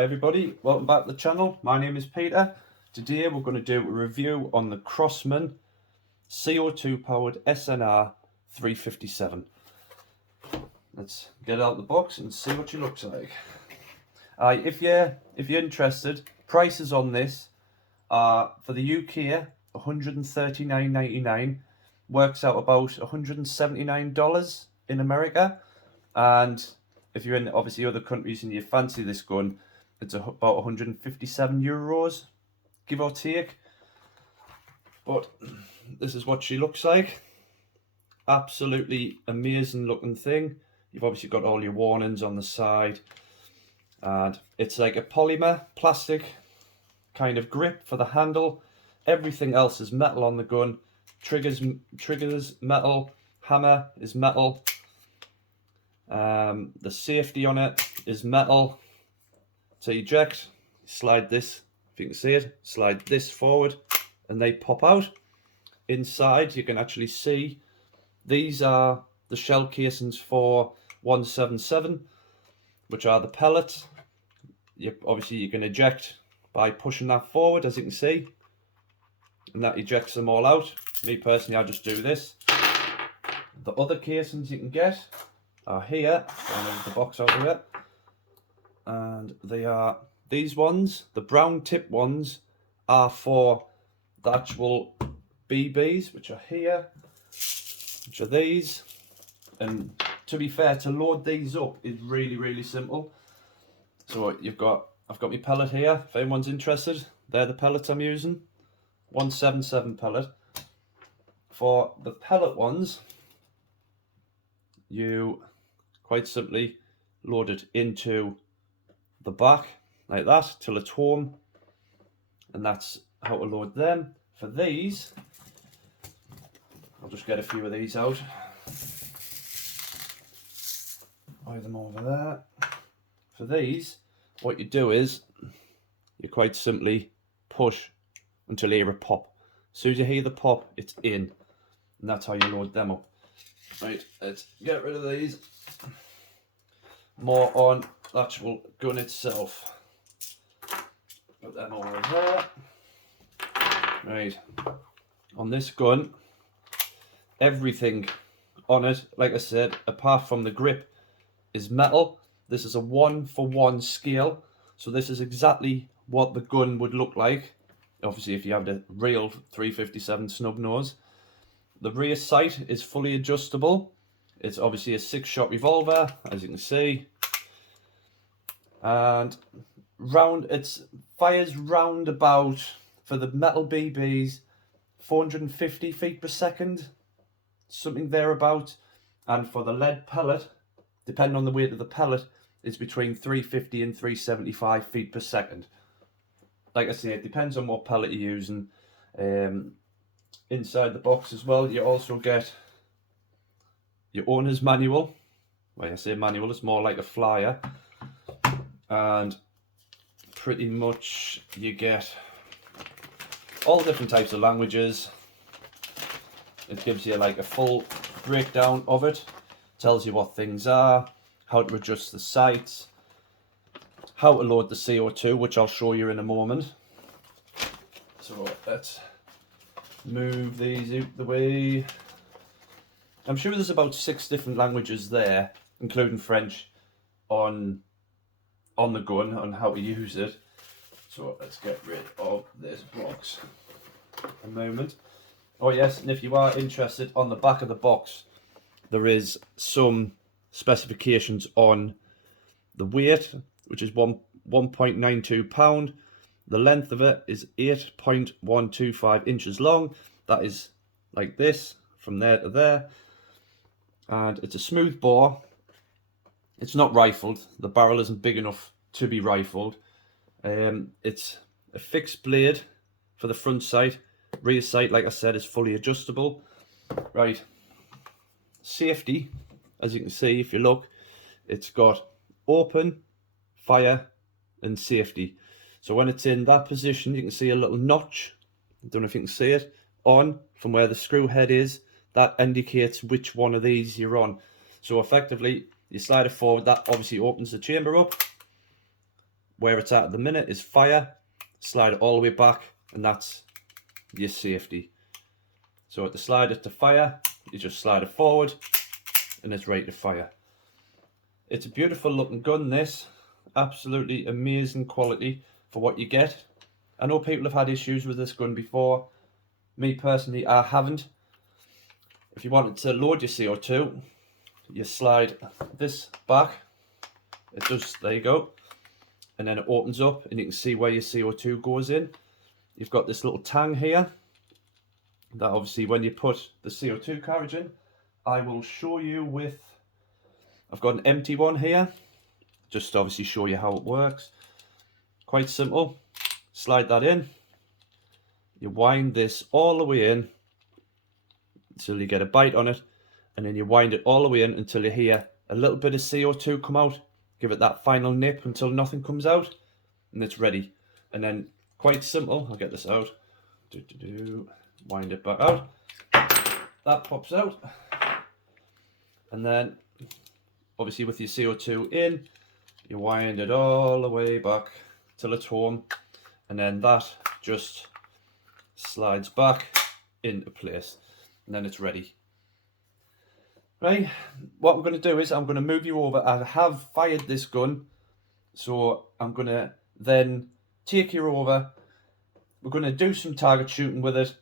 Hi everybody, welcome back to the channel. My name is Peter. Today we're going to do a review on the Crosman CO2 powered SNR 357. Let's get it out of the box and see what she looks like. If you're interested, prices on this are for the UK $139.99, works out about $179 in America, and if you're in obviously other countries and you fancy this gun, it's about 157 euros, give or take. But this is what she looks like. Absolutely amazing looking thing. You've obviously got all your warnings on the side, and it's like a polymer plastic kind of grip for the handle. Everything else is metal on the gun. Triggers metal, hammer is metal. The safety on it is metal. To eject, slide this, if you can see it, slide this forward and they pop out. Inside you can actually see these are the shell casings for 177, which are the pellets. Obviously you can eject by pushing that forward, as you can see, and that ejects them all out. Me personally, I just do this. The other casings you can get are here, down the box over here, and they are these ones. The brown tip ones are for the actual BBs, which are here, which are these. And to be fair, to load these up is really simple. So I've got my pellet here, if anyone's interested. They're the pellets I'm using, 177 pellet. For the pellet ones, you quite simply load it into the back like that till it's home, and that's how to load them. For these, I'll just get a few of these out, eye them over there. For these, what you do is you quite simply push until you hear a pop. As soon as you hear the pop, it's in, and that's how you load them up. Right, let's get rid of these. More on the actual gun itself. Put them over there. Right, on this gun, everything on it, like I said, apart from the grip, is metal. This is a 1-for-1 scale, so this is exactly what the gun would look like, obviously if you have the real 357 snub nose. The rear sight is fully adjustable. It's obviously a 6-shot revolver, as you can see, and it fires round about, for the metal BBs, 450 feet per second, something thereabout, and for the lead pellet, depending on the weight of the pellet, it's between 350 and 375 feet per second. Like I say, it depends on what pellet you're using. Inside the box as well, you also get your owner's manual. When I say manual, it's more like a flyer, and pretty much you get all different types of languages. It gives you like a full breakdown of it, tells you what things are, how to adjust the sights, how to load the CO2, which I'll show you in a moment. So let's move these out the way. I'm sure there's about 6 different languages there, including French, on the gun, on how to use it. So let's get rid of this box a moment. Oh yes, and if you are interested, on the back of the box there is some specifications on the weight, which is 1.92 pound. The length of it is 8.125 inches long. That is like this, from there to there. And it's a smooth bore. It's not rifled. The barrel isn't big enough to be rifled. It's a fixed blade for the front sight. Rear sight, like I said, is fully adjustable. Right. Safety, as you can see, if you look, it's got open, fire, and safety. So when it's in that position, you can see a little notch. I don't know if you can see it. On, from where the screw head is, that indicates which one of these you're on. So effectively, you slide it forward, that obviously opens the chamber up. where it's at the minute is fire. Slide it all the way back, and that's your safety. So to slide it to fire, you just slide it forward, and it's ready to fire. It's a beautiful looking gun, this. Absolutely amazing quality for what you get. I know people have had issues with this gun before. Me personally, I haven't. If you wanted to load your CO2, you slide this back. It does, there you go. And then it opens up and you can see where your CO2 goes in. You've got this little tang here. That obviously when you put the CO2 cartridge in, I will show you with, I've got an empty one here. Just to obviously show you how it works. Quite simple. Slide that in. You wind this all the way in until you get a bite on it. And then you wind it all the way in until you hear a little bit of CO2 come out. Give it that final nip until nothing comes out. And it's ready. And then quite simple. I'll get this out. Wind it back out. That pops out. And then obviously with your CO2 in, you wind it all the way back till it's home, and then that just slides back into place, and then it's ready. Right, what I'm going to do is I'm going to move you over. I have fired this gun, so I'm going to then take you over. We're going to do some target shooting with it,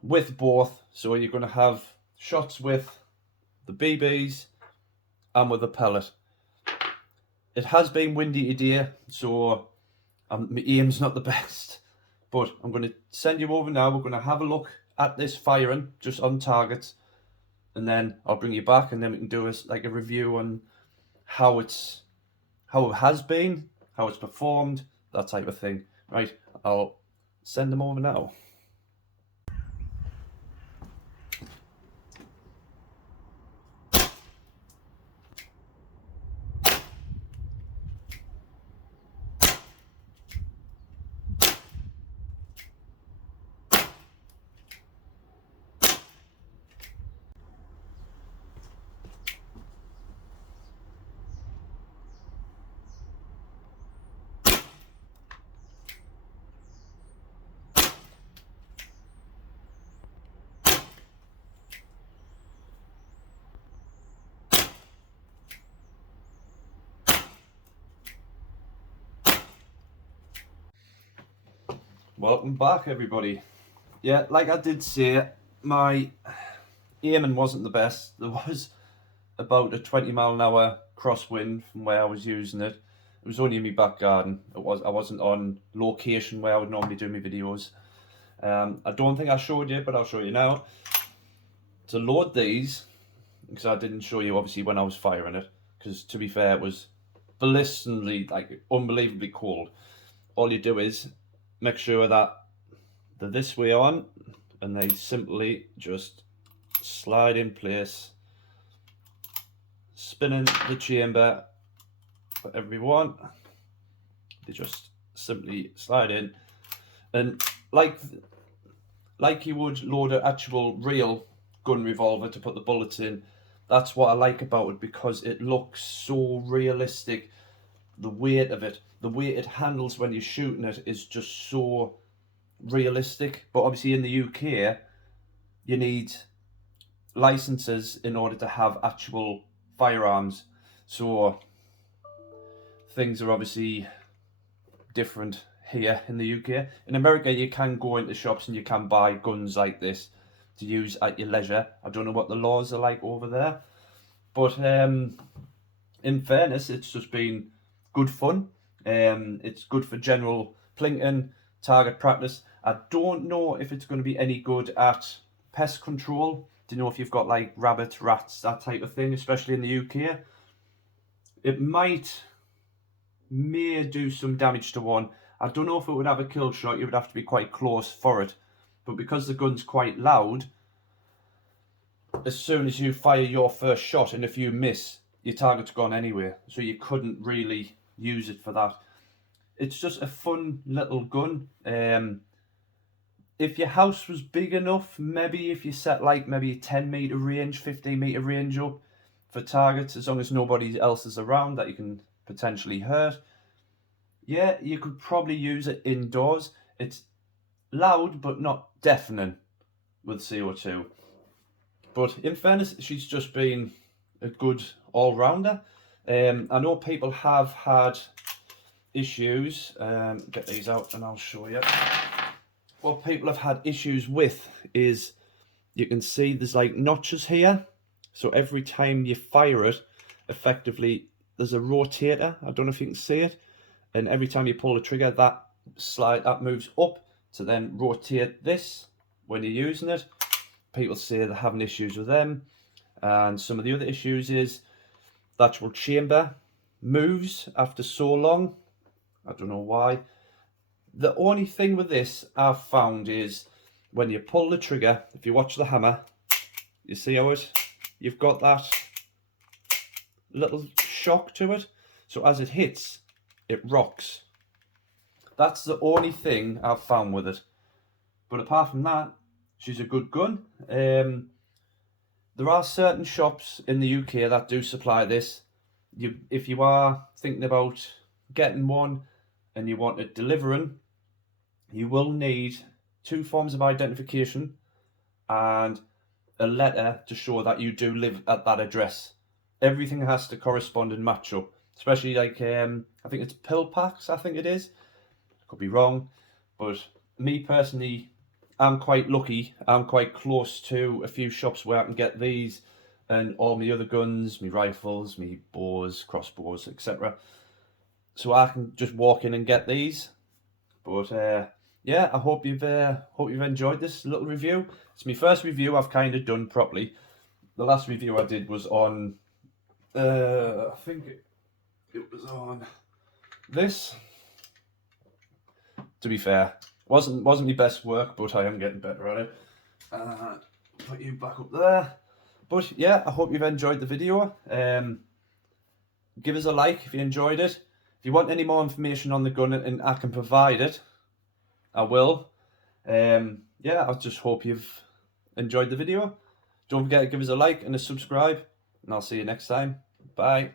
with both. So you're going to have shots with the BBs and with the pellet. It has been windy today, so my aim's not the best. But I'm going to send you over now. We're going to have a look at this firing, just on target. And then I'll bring you back, and then we can do a review on how it has been, how it's performed, that type of thing. Right, I'll send them over now. Welcome back, everybody. Yeah, like I did say, my aiming wasn't the best. There was about a 20-mile-an-hour crosswind from where I was using it. It was only in my back garden. I wasn't on location where I would normally do my videos. I don't think I showed you, but I'll show you now. To load these, because I didn't show you obviously when I was firing it, because to be fair, it was blisteringly, unbelievably cold. All you do is make sure that they're this way on, and they simply just slide in place, spinning the chamber for everyone. They just simply slide in, and like you would load an actual real gun revolver to put the bullets in. That's what I like about it, because it looks so realistic. The weight of it, the way it handles when you're shooting it is just so realistic. But obviously in the UK, you need licenses in order to have actual firearms. So things are obviously different here in the UK. In America, you can go into shops and you can buy guns like this to use at your leisure. I don't know what the laws are like over there. But in fairness, it's just been good fun. It's good for general plinking, target practice. I don't know if it's going to be any good at pest control. Do you know if you've got like rabbits, rats, that type of thing, especially in the UK? It may do some damage to one. I don't know if it would have a kill shot. You would have to be quite close for it. But because the gun's quite loud, as soon as you fire your first shot, and if you miss, your target's gone anyway. So you couldn't really use it for that. It's just a fun little gun. If your house was big enough, maybe if you set maybe a 10-meter range, 15-meter range up for targets, as long as nobody else is around that you can potentially hurt, Yeah, you could probably use it indoors. It's loud but not deafening with CO2. But in fairness, she's just been a good all-rounder. I know people have had issues. Get these out and I'll show you. What people have had issues with is, you can see there's like notches here. So every time you fire it, effectively, there's a rotator. I don't know if you can see it. And every time you pull the trigger, that moves up to then rotate this when you're using it. People say they're having issues with them. And some of the other issues is the actual chamber moves after so long. I don't know why. The only thing with this I've found is when you pull the trigger, if you watch the hammer, you see how you've got that little shock to it. So as it hits, it rocks. That's the only thing I've found with it. But apart from that, she's a good gun. There are certain shops in the UK that do supply this. If you are thinking about getting one and you want it delivering, you will need 2 forms of identification and a letter to show that you do live at that address. Everything has to correspond and match up, especially like I think it's pill packs, I think it is. Could be wrong, but me personally, I'm quite lucky. I'm quite close to a few shops where I can get these and all my other guns, my rifles, my bows, crossbows, etc. So I can just walk in and get these. But yeah, I hope you've enjoyed this little review. It's my first review I've kind of done properly. The last review I did was on, I think it was on this. To be fair, wasn't my best work, but I am getting better at it. Put you back up there. But yeah, I hope you've enjoyed the video. Give us a like if you enjoyed it. If you want any more information on the gun and I can provide it, I will. Yeah, I just hope you've enjoyed the video. Don't forget to give us a like and a subscribe, and I'll see you next time. Bye.